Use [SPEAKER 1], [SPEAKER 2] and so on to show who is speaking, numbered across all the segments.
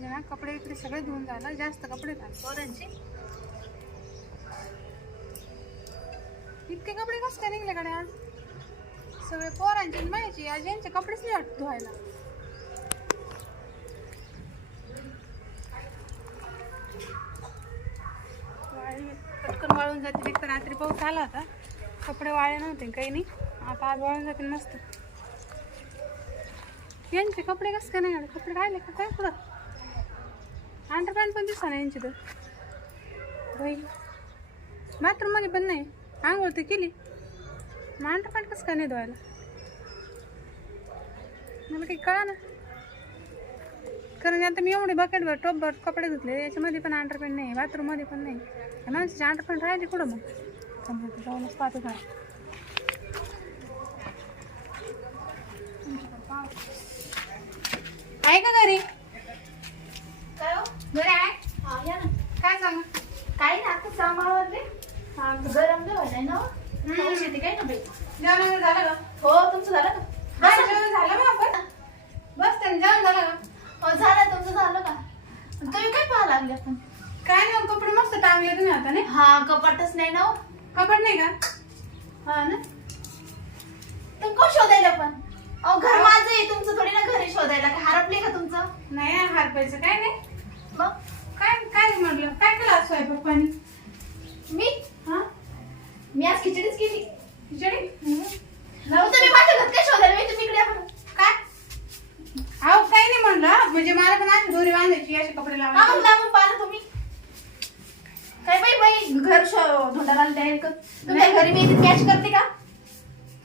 [SPEAKER 1] म्हणजे ना. कपडे इकडे सगळे धुवून झालं. जास्त कपडे झाले पोरांचे? इतके कपडे कसं काय निघले कडे आज सगळे पोरांचे माहिती आज यांचे कपडेच नाही वाटत धुवायला. पटकन वाळून जाते एक तर रात्री पाऊस आला होता. कपडे वाळे नव्हते काही नाही. आता आज वाळून जातील मस्त. यांचे कपडे कसं काय नाही कपडे राहिले का? काय पुढं अंडरपॅन्ट पण दिसा नाही यांची तर. बाई बाथरूममध्ये पण नाही. आंघोळ तर केली. मग अंडरपॅन्ट कसं काय नाही धुवायला? मग काही कळा ना. कारण आता मी एवढे बकेटभर टोपभर कपडे धुतले याच्यामध्ये पण अंडरपॅन्ट नाही बाथरूममध्ये पण नाही. माणसाची अंडरपॅन्ट राहिली कुठं मग? जाऊनच पाहतो काय. आहे का घरी? घरी आहे?
[SPEAKER 2] हा, या ना.
[SPEAKER 1] काय सांगा?
[SPEAKER 2] काही ना आता सामावरले हा गरम जेवण ना
[SPEAKER 1] हम्म.
[SPEAKER 2] पाऊस येते काय ना बाई.
[SPEAKER 1] जेवण वगैरे झालं का?
[SPEAKER 2] हो तुमचं झालं का?
[SPEAKER 1] काय जेवण झालं मग आपण. बस त्यांनी जेवण झालं का?
[SPEAKER 2] हो झालं तुमचं झालं का? तुम्ही काय पाहा लागले आपण
[SPEAKER 1] काय नाही कपडे मस्त टांगले तुम्ही आता नाही?
[SPEAKER 2] हा कपाटच नाही ना हो.
[SPEAKER 1] कपड नाही का? हा ना.
[SPEAKER 2] तुम्ही कोण शोधायला पण? अहो घर माझं आहे तुमचं थोडी ना घरी शोधायला. काय हरपले का तुमचं?
[SPEAKER 1] नाही हरपायचं काय नाही.
[SPEAKER 2] मग?
[SPEAKER 1] काय काय म्हटलं? काय केलं आज स्वयंपाक पाणी?
[SPEAKER 2] मी?
[SPEAKER 1] हा?
[SPEAKER 2] मी आज खिचडीच केली.
[SPEAKER 1] खिचडी?
[SPEAKER 2] मग तुम्ही माझ्या घरात काय शोधायला मी तुम्ही इकडे आपण
[SPEAKER 1] काय? अहो काही नाही म्हणलं म्हणजे मला पण अशी दोरी बांधायची असे कपडे
[SPEAKER 2] हा मग
[SPEAKER 1] लावायचे
[SPEAKER 2] लांबून पाहा ना तुम्ही. काय बाई बाई घर धोंडाला तयारी कर. तुमच्या. घरी मी कॅच करते का?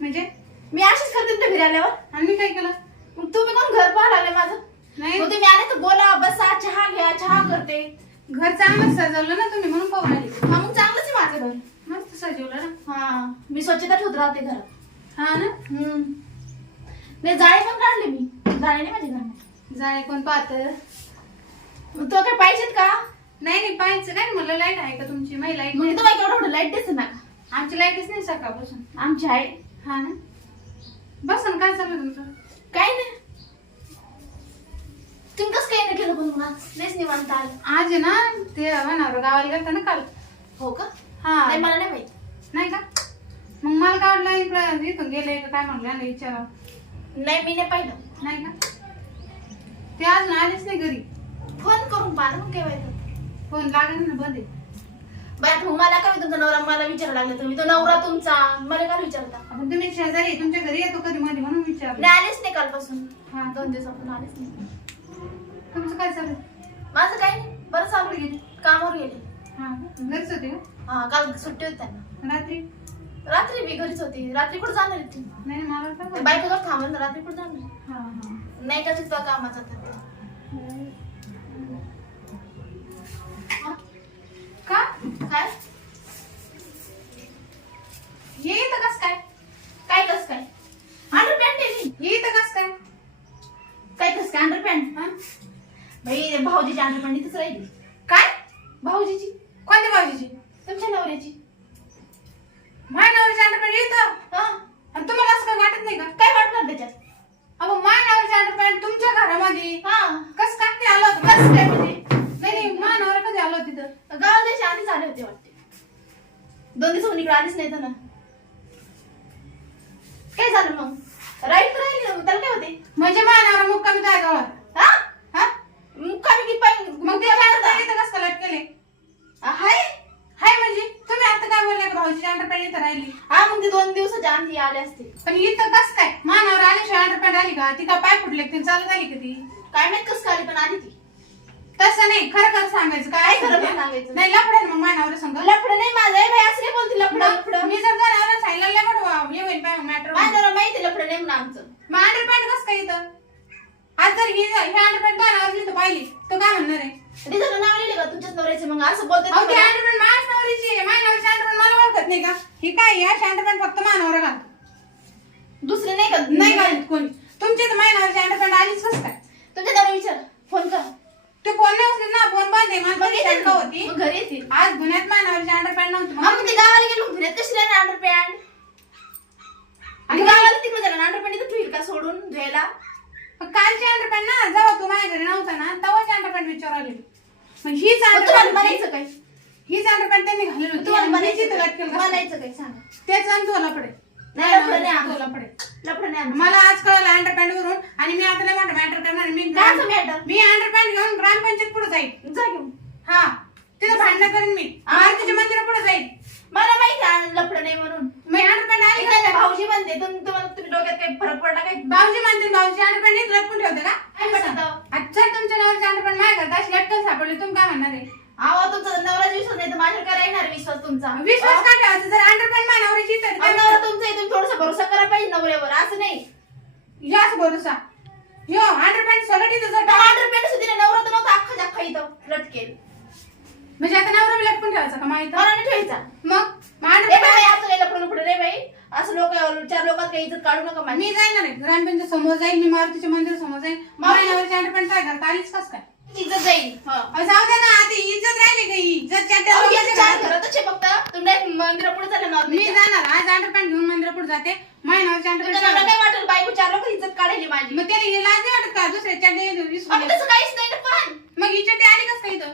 [SPEAKER 1] म्हणजे?
[SPEAKER 2] मी अशीच करते तुमच्या घरी आल्यावर
[SPEAKER 1] आणि मी काय केलं?
[SPEAKER 2] मग तुम्ही कोण घर पाहा लागले माझं?
[SPEAKER 1] नाही.
[SPEAKER 2] मग तुम्ही आले तर बोला बसा चहा घ्या चहा करते.
[SPEAKER 1] घर चांगलं सजवलं ना तुम्ही म्हणून पाहून आली.
[SPEAKER 2] हा मग चांगलंच आहे माझं घर.
[SPEAKER 1] मस्त सजवलं ना.
[SPEAKER 2] हा मी स्वच्छता ठेवत राहते घरात.
[SPEAKER 1] हा ना?
[SPEAKER 2] हम्म. नाही जाळे पण काढले मी. जाळे नाही माझ्या घरात
[SPEAKER 1] जाळे कोण पाहत?
[SPEAKER 2] मग तो काय पाहिजेत का?
[SPEAKER 1] नाही नाही पाहायचं काय म्हणलं लाइट आहे का तुमची? माझी लाइट
[SPEAKER 2] मग तुम्हाला केवढं एवढं लाइट दिसत ना
[SPEAKER 1] आमची लाईटच नाही सकाळपासून.
[SPEAKER 2] आमची आहे.
[SPEAKER 1] हा ना? बस ना काय चालू तुमचं?
[SPEAKER 2] काय नाही. तुम्ही कसं काही नाही केलं पण आज? लयच निवांत आलं.
[SPEAKER 1] आज आहे ना ते म्हणावर गावाला गेलता ना काल.
[SPEAKER 2] हो का?
[SPEAKER 1] हा.
[SPEAKER 2] नाही मला नाही माहीत.
[SPEAKER 1] नाही का? मग मला काय वाटलं इकडं इथून गेले का काय म्हणलं ना विचारा
[SPEAKER 2] नाही मी नाही पाहिलं.
[SPEAKER 1] नाही का? ते अजून आलेच नाही घरी.
[SPEAKER 2] फोन करून पाहा ना मग केव्हा येतात.
[SPEAKER 1] फोन लागेल ना बंद आहे.
[SPEAKER 2] बाय आता मला काय तुमचा नवरा मला विचारायला लागला तुम्ही. तो नवरा तुमचा मला काय विचारता?
[SPEAKER 1] आपण तुम्ही शेजारी आहे, तुमच्या घरी येतो कधी मध्ये म्हणून विचारलं.
[SPEAKER 2] नाही आलेच नाही कालपासून.
[SPEAKER 1] हा.
[SPEAKER 2] दोन दिवसापासून आलेच नाही.
[SPEAKER 1] तुमचं काय चालू
[SPEAKER 2] माझं काही नाही. बरं चालू गेली कामावर गेले.
[SPEAKER 1] हा? घरीच होते का?
[SPEAKER 2] हा काल सुट्टी होती त्यांना.
[SPEAKER 1] रात्री?
[SPEAKER 2] रात्री मी घरीच होती. रात्री कुठे जाणार ती?
[SPEAKER 1] नाही मला वाटलं का-
[SPEAKER 2] बायको जर थांबल ना रात्री कुठे जाणार
[SPEAKER 1] हा हा.
[SPEAKER 2] नाही का तिथं कामाचा? तर इकडे आलीच नाही तर ना. काय झालं मग? राईट राहिली त्याला काय होते?
[SPEAKER 1] म्हणजे माय नवरा मुक्कामी काय गावात
[SPEAKER 2] हा?
[SPEAKER 1] हा?
[SPEAKER 2] मुक्कामी की पाय
[SPEAKER 1] मग ते अंडरपॅन्ट इथं कसं कलेक्ट केले?
[SPEAKER 2] हाय?
[SPEAKER 1] हाय म्हणजे? तुम्ही आता काय बोलले का भाऊची अंडरपॅन्ट इथं राहिली.
[SPEAKER 2] हा मग ते दोन दिवसाच्या आधी आले असते.
[SPEAKER 1] पण इथं कस काय? मानावर आल्याशिवाय अंडरपॅन्ट आली का? ती का पाय फुटले ती चालू झाली का ती?
[SPEAKER 2] काय माहीत कसं आली पण आली ती.
[SPEAKER 1] तसं नाही. खरं खरं सांगायचं काय
[SPEAKER 2] खरं. खरं सांगायचं?
[SPEAKER 1] नाही लफडे सांग.
[SPEAKER 2] लफडं नाही माझं आहे बाई असं बोलते लफडं. लफडं
[SPEAKER 1] मी जर जाणार सांगितलं लफड हे होईल मॅटर
[SPEAKER 2] माझ्याला माहिती लफडं नाही म्हणून आमचं.
[SPEAKER 1] मग अंडरपॅन्ट कसं काय इथं? आज जर ही ही अंडरपॅन्ट तर पाहिली तो काय म्हणणार आहे?
[SPEAKER 2] तिचं नाव लिहिले का तुमच्याच नवऱ्याचे मग असं बोलते
[SPEAKER 1] अहो ती अंडरपॅन्ट माझ्या आहे. माझ्या अंडरपॅन्ट मला ओळखत नाही का? ही काय या अंडरपॅन्ट फक्त मानावर घालतो.
[SPEAKER 2] दुसरे नाही का?
[SPEAKER 1] नाही घालत कोणी. तुमची तर माझ्या नवरीची अंडरपॅन्ट आलीच कसं काय?
[SPEAKER 2] तुमच्या नवरा विचार. फोन कर.
[SPEAKER 1] ते फोन नाही उचलत ना? फोन बंद आहे मला
[SPEAKER 2] मग
[SPEAKER 1] पण
[SPEAKER 2] येतील
[SPEAKER 1] शंका होती.
[SPEAKER 2] मग घरी येतील
[SPEAKER 1] आज गुन्ह्यात माझ्या नवरीची अंडरपॅन्ट नव्हती
[SPEAKER 2] हा
[SPEAKER 1] मग
[SPEAKER 2] मग ते गावाला गेलो फिरत कशी राहणार अंडर पॅन्ट? आणि गावाला तिकडे जाणार अंडर पॅन्ट इथं ठेवील का सोडून धुवायला
[SPEAKER 1] कालची अंडरपॅन्ट ना जेव्हा तू माझ्या घरी नव्हता ना तेव्हाची अंडरपॅन्ट विचार आली मग हीच
[SPEAKER 2] मग तुम्हाला
[SPEAKER 1] अंडरपॅन्ट
[SPEAKER 2] म्हणायचं काय?
[SPEAKER 1] हीच अंडरपॅन्ट त्यांनी घालून होती
[SPEAKER 2] तुम्हाला
[SPEAKER 1] आणि हीच
[SPEAKER 2] म्हणायचं
[SPEAKER 1] इथं
[SPEAKER 2] काय?
[SPEAKER 1] लटकेल
[SPEAKER 2] म्हणायचं काय? सांगा.
[SPEAKER 1] तेच आणि तुला पडे
[SPEAKER 2] नाही, लफडं नाही आमचं.
[SPEAKER 1] तुला पडे
[SPEAKER 2] लफडं नाही आमचं.
[SPEAKER 1] मला आज कळलं अंडरपॅन्ट वरून आणि मी आता मोठं मॅटर करणार मी
[SPEAKER 2] असं matter?
[SPEAKER 1] मी अंडरपॅन्ट घेऊन ग्रामपंचायत पुढे जाईल
[SPEAKER 2] जा घेऊन.
[SPEAKER 1] हा तिथं भांडण करेन मी. मारुतीच्या मंदिरा पुढे जाईल
[SPEAKER 2] मला माहिती आहे लफडं नाही म्हणून.
[SPEAKER 1] मी अंडरपॅन्ट
[SPEAKER 2] त्यांना
[SPEAKER 1] का?
[SPEAKER 2] भाऊजी म्हणते तुम- तुम्हाला तुम्ही डोक्यात काही फरक पडला काय
[SPEAKER 1] भाऊजी म्हणते भाऊजी अंडरपॅन्ट इथं लटकून ठेवते का?
[SPEAKER 2] काय
[SPEAKER 1] आता जर तुमच्या नवरची अंडरपॅन्ट माझ्या घरात अशी लटकन सापडली तुम्ही काय म्हणणार आहे?
[SPEAKER 2] अहो तुमचा नवरा विश्वास नाही तर माझ्यावर काय राहणार विश्वास तुमचा.
[SPEAKER 1] विश्वास काय ठेवायचा? जर अंडरपॅन्ट माझ्या नवऱ्याची तर
[SPEAKER 2] अहो, नवरा तुमचा आहे, तुम्ही थोडासा भरोसा करा पाहिजे नवऱ्यावर असं नाही
[SPEAKER 1] याच भरोसा यो अंडरपॅन्ट सगळं तिथं टाक-
[SPEAKER 2] अंडरपेंट सुद्धा नाही, नवरा तर नव्हता अख्खा अख्खा इथं लटकेल.
[SPEAKER 1] म्हणजे आता नवरा बी लटकून ठेवायचा का माहिती?
[SPEAKER 2] मला नाही ठेवायचा.
[SPEAKER 1] मग? मग
[SPEAKER 2] ए
[SPEAKER 1] अंडरपॅन्ट
[SPEAKER 2] बाई, असं काही बाई. असं लोक चार लोकात काही इज्जत काढू नका माझी.
[SPEAKER 1] मी जाणार आहे ग्रामपंचायत समोर जाईल मी मारुतीच्या मंदिर समोर जाईल माझ्या नवऱ्याची अंडरपॅन्ट काय घरात आलीच कस काय?
[SPEAKER 2] इज्जत जाईल. हं.
[SPEAKER 1] अहो, जाऊ दे ना आता इज्जत राहिली का ही? इज्जत चॅटर
[SPEAKER 2] अहो, याचं चार घरातच आहे फक्त. तुम्ही direct मंदिरापुढे चालले ना
[SPEAKER 1] मी जाणार. आज अंडरपॅन्ट घेऊन मंदिरापुढे जाते.
[SPEAKER 2] नवरा
[SPEAKER 1] अंडरपॅन्ट
[SPEAKER 2] काय वाटेल? बायको चार लोक इज्जत काढायली माझी.
[SPEAKER 1] मग त्याला लाज नाही वाटत का? दुसऱ्या चड्डे विसरून
[SPEAKER 2] अहो, तसं काहीच नाही ना पण.
[SPEAKER 1] मग ही चड्डी आली कस काय इथं?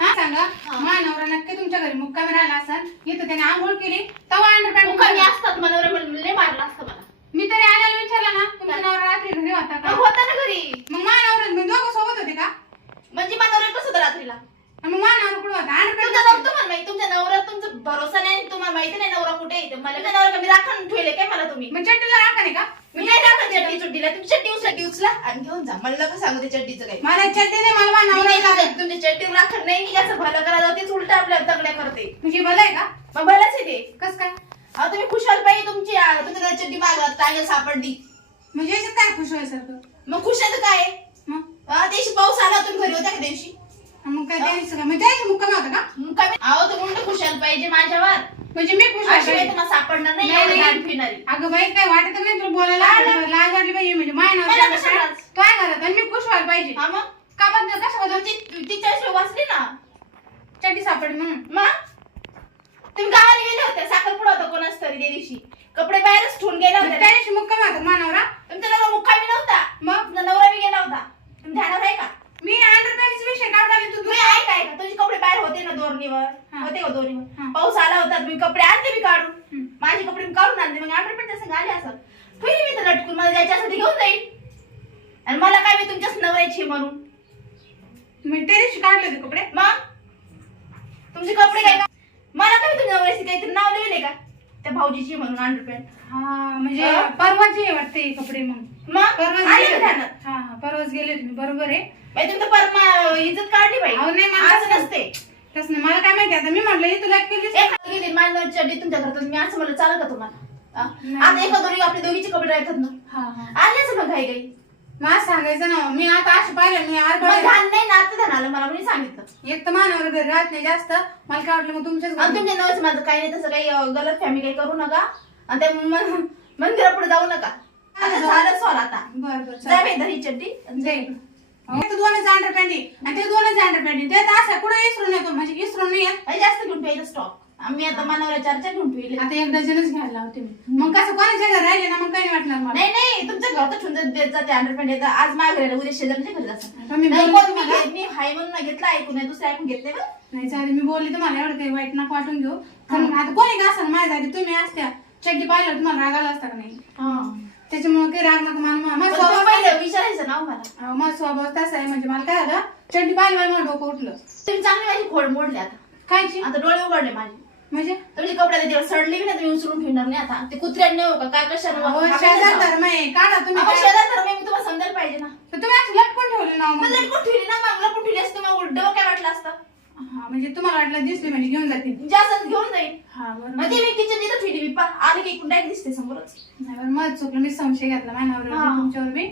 [SPEAKER 1] हा सांगा.
[SPEAKER 2] हा.
[SPEAKER 1] नवरा नक्की तुमच्या घरी मुक्कामी राहिला असेल. इथं त्याने आंघोळ केली तेव्हा
[SPEAKER 2] मुखाने
[SPEAKER 1] अंडरपॅन्ट
[SPEAKER 2] असतात मनोरे लय मारला असतं.
[SPEAKER 1] मी तरी आल्याला विचारलं ना तुमचा नवरा रात्री घरी होता का?
[SPEAKER 2] होता ना घरी.
[SPEAKER 1] मग माझ्या नवरा मी दोघं सोबत होते का?
[SPEAKER 2] म्हणजे मनोरे कसं होतं रात्रीला?
[SPEAKER 1] आणि मग माझ्या नवरा कुठं होता?
[SPEAKER 2] तुमचा
[SPEAKER 1] अंडरपॅन्ट
[SPEAKER 2] नवरा तुम्हाला माहिती तुमच्या नवरा तुमचा भरोसा नाही आणि तुम्हाला माहिती नाही नवरा कुठे येते मला नवरा कमी राखण ठेवले काय मला तुम्ही?
[SPEAKER 1] मग चड्डीला राखा नाही का?
[SPEAKER 2] मी नाही टाकत चड्डी चुड्डीला. तुम्ही चड्डी उचला चड्डी उचला आणि घेऊन जा. मला नका सांगू ते चड्डीचं काही.
[SPEAKER 1] मला चड्डी नाही मला माझ्या
[SPEAKER 2] मी नाही
[SPEAKER 1] नवरा
[SPEAKER 2] टाकत. तुमच्या चड्डीवर राखण नाही. याचं भलं करा जाऊ तेच उलट आपल्या तगड्या करते.
[SPEAKER 1] म्हणजे भलं आहे का?
[SPEAKER 2] मग भलंच आहे ते.
[SPEAKER 1] कस काय?
[SPEAKER 2] अहो तुम्ही खुशाल पाहिजे तुमची. आ, तुमच्या घरात चड्डी मागत सापडली.
[SPEAKER 1] म्हणजे याच्यात काय खुश व्हायसारखं?
[SPEAKER 2] मग खुश आहे तर काय?
[SPEAKER 1] मग?
[SPEAKER 2] दिवशी पाऊस आला तुम्ही घरी होत्या का दिवशी
[SPEAKER 1] मग काय द्यायचं का मग द्यायचं मुक्काम होता का?
[SPEAKER 2] मग काय अहो तुम्ही उलट खुशाल पाहिजे माझ्यावर.
[SPEAKER 1] म्हणजे मी खुश
[SPEAKER 2] अशी तुम्हाला सापडणार नाही
[SPEAKER 1] नाही,
[SPEAKER 2] एवढं
[SPEAKER 1] नाही.
[SPEAKER 2] घाण फिरणारी.
[SPEAKER 1] अगं बाई काय वाटत नाही तुला बोलायला.
[SPEAKER 2] काय
[SPEAKER 1] लाज लाज वाटली पाहिजे म्हणजे माय
[SPEAKER 2] मला
[SPEAKER 1] नवरा
[SPEAKER 2] कशाला?
[SPEAKER 1] घरात आणि मी खुश व्हायला पाहिजे.
[SPEAKER 2] हा मग?
[SPEAKER 1] का बद्दल कसं बदल
[SPEAKER 2] ती वाचली ना?
[SPEAKER 1] चड्डी सापडली म्हणून
[SPEAKER 2] मग? तुम्ही गावाला गेले होते साखरपुडा होता कोणाच तरी त्या दिवशी. कपडे बाहेरच ठेवून गेला होता.
[SPEAKER 1] त्या दिवशी मुक्काम होता मानवरा
[SPEAKER 2] तुमचा नवरा मुक्कामी नव्हता.
[SPEAKER 1] मग?
[SPEAKER 2] तुमचा नवरा बी गेला होता. तुम्ही ध्यानावर आहे का?
[SPEAKER 1] मी अंडरपॅन्टचा विषय काढला तू?
[SPEAKER 2] तुम्ही आहे काय का तुझे कपडे बाहेर होते ना दोरणीवर. होते का
[SPEAKER 1] हा.
[SPEAKER 2] दोरणीवर पाऊस आला होता तुम्ही कपडे आणले मी काढून. माझे कपडे मी काढून आणले. मग अंडर पण तसं आले असं. ठेवली मी तर लटकून. मला याच्यासाठी घेऊन जाईल. आणि मला काय मी तुमच्याच नवऱ्याची म्हणून.
[SPEAKER 1] मी त्या दिवशी काढले होते कपडे.
[SPEAKER 2] मग? तुमचे कपडे काय मला काय तुमच्या नवऱ्याची काहीतरी नाव लिहिले का? त्या भाऊजीची म्हणून अंडरपॅन्ट
[SPEAKER 1] हा म्हणजे
[SPEAKER 2] हा?
[SPEAKER 1] परवाचे वाटते हे कपडे मग.
[SPEAKER 2] मग?
[SPEAKER 1] परवाच
[SPEAKER 2] आले
[SPEAKER 1] गेले
[SPEAKER 2] का
[SPEAKER 1] होते.
[SPEAKER 2] ध्यानात
[SPEAKER 1] हा हा परवाच गेले मी. बरोबर आहे.
[SPEAKER 2] बाई तुमचं परमा इज्जत काढली बाई.
[SPEAKER 1] अहो, नाही, मला
[SPEAKER 2] असं नसते.
[SPEAKER 1] तसं नाही. मला काय माहिती आता? मी म्हटलं ही तुला
[SPEAKER 2] गेली माझ्या चड्डी तुमच्या घरातून. मी असं मला चालत का तुम्हाला? हा?
[SPEAKER 1] नाही.
[SPEAKER 2] आता एका दोन्ही आपले दोघीचे कपडे राहतात ना?
[SPEAKER 1] हा हा.
[SPEAKER 2] आलेच मग घाई घाई
[SPEAKER 1] मला सांगायचं ना मी आता असं पाहिलं मी आर
[SPEAKER 2] मग नाही ना आता ध्यान आलं मला मी सांगितलं.
[SPEAKER 1] एक तर मानवर घरी राहत नाही जास्त मला काय वाटलं मग तुमच्याच
[SPEAKER 2] आणि
[SPEAKER 1] घरी.
[SPEAKER 2] तुमच्या नवस माझं काही नाही तसं काही अं, गलत फॅमिली काही करू नका. आणि त्या मन- मंदिरापुढे जाऊ नका. आता झालं सॉल आता.
[SPEAKER 1] बरं बरं चालेल.
[SPEAKER 2] बाई धरी चड्डी
[SPEAKER 1] जाईल. अहो, ते दोनच आणि ते दोनच अंडरपॅन्ट आहे ते असं कुठे इसरून येतो म्हणजे इसरून नाही येत.
[SPEAKER 2] आणि जास्त घेऊन ठेवायचं स्टॉक आम्ही आता मनावर चारच्या घेऊन ठेवले.
[SPEAKER 1] आता एक डझनच घ्यायला लावते मी. मग कसं कोणाच्या घरी राहिले ना मग काही नाही वाटणार मला?
[SPEAKER 2] नाही नाही तुमच्या घरात ठेवून देत जाते अंडरपॅन्ट येतात आज माझ्या घरी आलं, उद्या शेजारच्या घरी जातात
[SPEAKER 1] आता मी
[SPEAKER 2] नाही कोण मी
[SPEAKER 1] तुम्हाला.
[SPEAKER 2] घेत नाही हाय म्हणून घेतलं ऐकून नाही दुसरं ऐकून घेतले बरं.
[SPEAKER 1] नाही चालेल मी बोलले तुम्हाला एवढं काही वाईट नका वाटून घेऊ. कारण आता कोणी का असं माझ्या जागी तुम्ही असत्या. चड्डी पाहिलं तुम्हाला राग आला असता का नाही? त्याच्यामुळे काही राग नका मान माझा स्वभाव
[SPEAKER 2] पहिलं विचारायचं ना हो मला.
[SPEAKER 1] अहो, माझा स्वभाव तसा आहे. म्हणजे मला काय झालं? चड्डी पाहिलं मला डोकं उठलं.
[SPEAKER 2] तुम्ही चांगली माझी खोड मोडली आता.
[SPEAKER 1] कायची?
[SPEAKER 2] आता डोळे उघडले माझे.
[SPEAKER 1] म्हणजे?
[SPEAKER 2] तुमचे कपड्याला तेव्हा सडली बी ना तुम्ही उचलून ठेवणार नाही आता. ते कुत्र्यांनी हो का? काय कशाने
[SPEAKER 1] अहो, शेजार धर्म आहे. काढा तुम्ही काय-
[SPEAKER 2] शेजार धर्म आहे, मी तुम्हाला समजायला पाहिजे ना.
[SPEAKER 1] तर तुम्ही असं लटकून ठेवले
[SPEAKER 2] मग
[SPEAKER 1] मग.
[SPEAKER 2] लटकून ठेवली ना ठेवली असतं मग काय वाटलं असतं.
[SPEAKER 1] हा म्हणजे तुम्हाला वाटलं दिसले म्हणजे घेऊन जातील.
[SPEAKER 2] जास्त घेऊन जाईल.
[SPEAKER 1] हा बरं
[SPEAKER 2] मग ते मी किचन तिथं ठेवली मी पा आले की डायरेक्ट दिसते समोरच.
[SPEAKER 1] नाही बरं मग चुकलं मी संशय घेतला मानावर
[SPEAKER 2] हा.
[SPEAKER 1] तुमच्यावर बी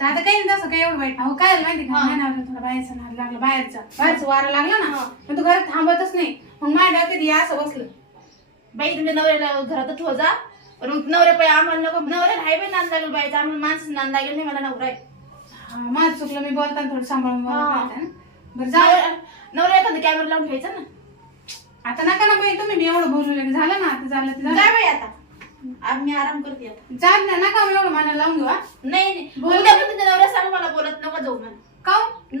[SPEAKER 1] तर आता काही नाही तसं काही एवढं वाईट अहो काय झालं माहिती का?
[SPEAKER 2] हा.
[SPEAKER 1] मानावर थोडा बाहेरचा नाद लागला बाहेरचा. बाहेरचा वारा लागला ना
[SPEAKER 2] हा.
[SPEAKER 1] मग तो घरात थांबतच नाही. मग माझ्या या असं बसलं.
[SPEAKER 2] बाई तुमच्या नवऱ्याला घरात ठेव जा पण मग नवऱ्या पाय आम्हाला नको. नवऱ्याला हाय बाई नांद लागेल बाईचा आम्हाला माणसं नांद लागेल नाही मला नवरा आहे.
[SPEAKER 1] माझं चुकलं. मी बोलताना थोडं सांभाळून बोलायला
[SPEAKER 2] हा.
[SPEAKER 1] पाहिजे ना. बरं जाऊ.
[SPEAKER 2] नवऱ्या नवऱ्या एखादा कॅमेरा लावून घ्यायचा ना.
[SPEAKER 1] आता नका ना बाई तुम्ही मी एवढं बोलू लागले झालं ना आता? झालं ते झालं.
[SPEAKER 2] जा बाई आता. आज मी आराम करते आता.
[SPEAKER 1] जाग ना नका मग एवढं मनाला लावून घेऊ हा.
[SPEAKER 2] नाही नाही.
[SPEAKER 1] बोल.
[SPEAKER 2] उद्या पण तुझ्या नवऱ्या सांग मला बोलत नको जाऊ मला
[SPEAKER 1] काऊ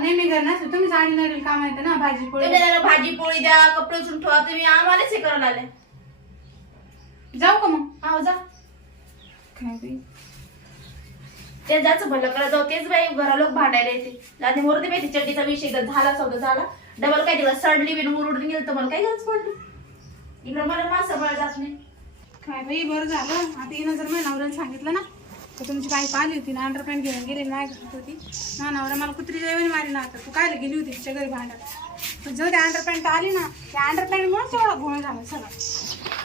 [SPEAKER 2] नाही
[SPEAKER 1] घर नसतं तुम्ही नरेल काम येतं ना भाजी पोळी.
[SPEAKER 2] तुम्ही त्याला भाजी पोळी द्या कपडे उचलून ठेवा तुम्ही आम्हालाच हे करायला आले.
[SPEAKER 1] जाऊ का मग?
[SPEAKER 2] हा जा.
[SPEAKER 1] काय बाई.
[SPEAKER 2] ते जायचं भलं करा जाऊ तेच बाई घरा लोक भांडायला येते. आणि मोरते बाई चड्डीचा विषय जर झाला सौदा झाला. डबल काय दिवस सडली बिन मुरडून गेलं तर मला काय गरज पडली. इकडं मला मासा बळ जात नाही
[SPEAKER 1] काय बाई बरं झालं. आता येणं जर माझ्या नवऱ्याला सांगितलं ना तर तुमची बाई आली होती ना अंडरपॅन्ट घेऊन गेली नाही घालत होती. ना नवरा मला कुत्री जेवण मारी ना आता तू कायला गेली होती तिच्या घरी भांडत पण जेव्हा ते अंडरपॅन्ट आली ना त्या अंडरपॅन्टमुळेच एवढा गुण झाला सगळा.